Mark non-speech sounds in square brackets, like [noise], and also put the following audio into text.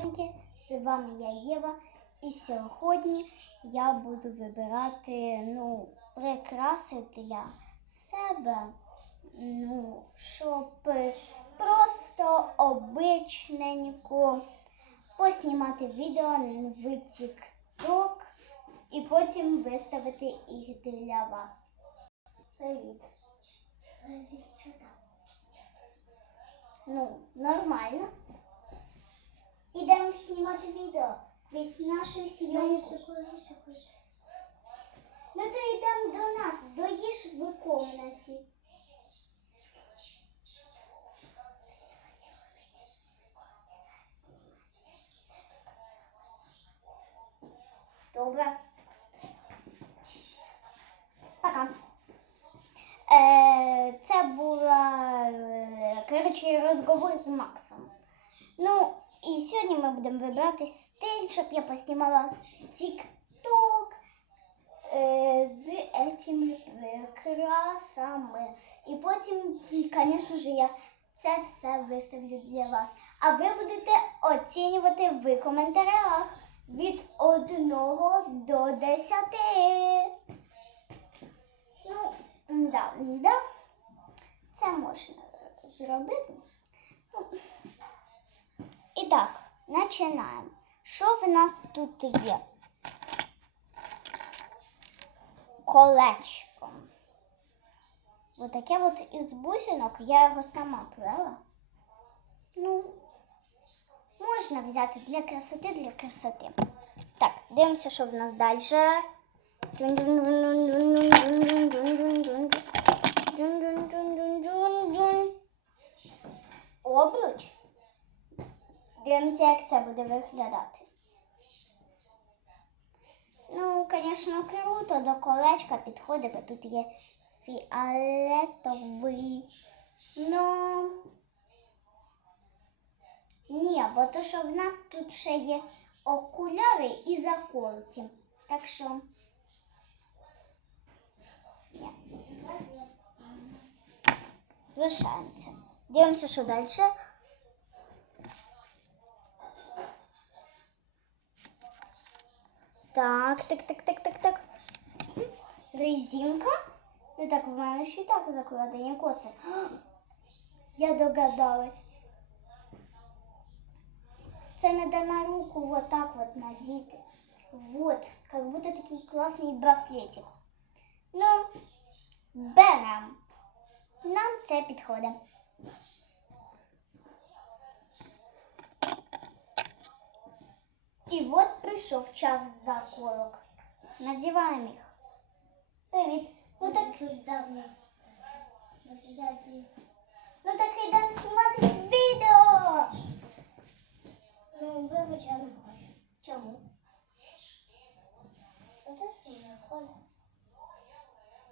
Привіт, з вами я Єва, і сьогодні я буду вибирати ну, прикраси для себе, ну, щоб просто обичненько поснімати відео в TikTok і потім виставити їх для вас. Привіт. Привіт, що? Ну, нормально. Ідемо знімати відео. Весь нашу сімейку. Ну то йдемо до нас, доїж в комнаті. Добре. Пока. Е, це була е, коротше розговор з Максом. Ну, і сьогодні ми будемо вибирати стиль, щоб я поснімала TikTok е, з цими прикрасами. І потім, звісно ж, я це все виставлю для вас. А ви будете оцінювати в коментарях від 1 до 10. Ну, да, да. Це можна зробити. І так, починаємо. Що в нас тут є? Колечко. Отаке от із бусинок, я його сама плела. Ну, можна взяти для красоти, для красоти. Так, дивимося, що в нас далі. Обруч. Дивимося, як це буде виглядати. Ну, звісно, круто, до колечка підходить, бо тут є фіолетовий. Ну, ні, бо то, що в нас тут ще є окуляри і заколки. Так що. Ні. Дивимося, що далі. Так, так, так, так, так, так. Резинка. Ну так, в мене ще так закладені коси. [gasps] Я догадалась. Це надо на руку вот так вот надіти. Вот, как будто такий класний браслетик. Ну, берем. Нам це підходить. І от прийшов час заколок. Надіваємо їх. Привіт. Ну так давно.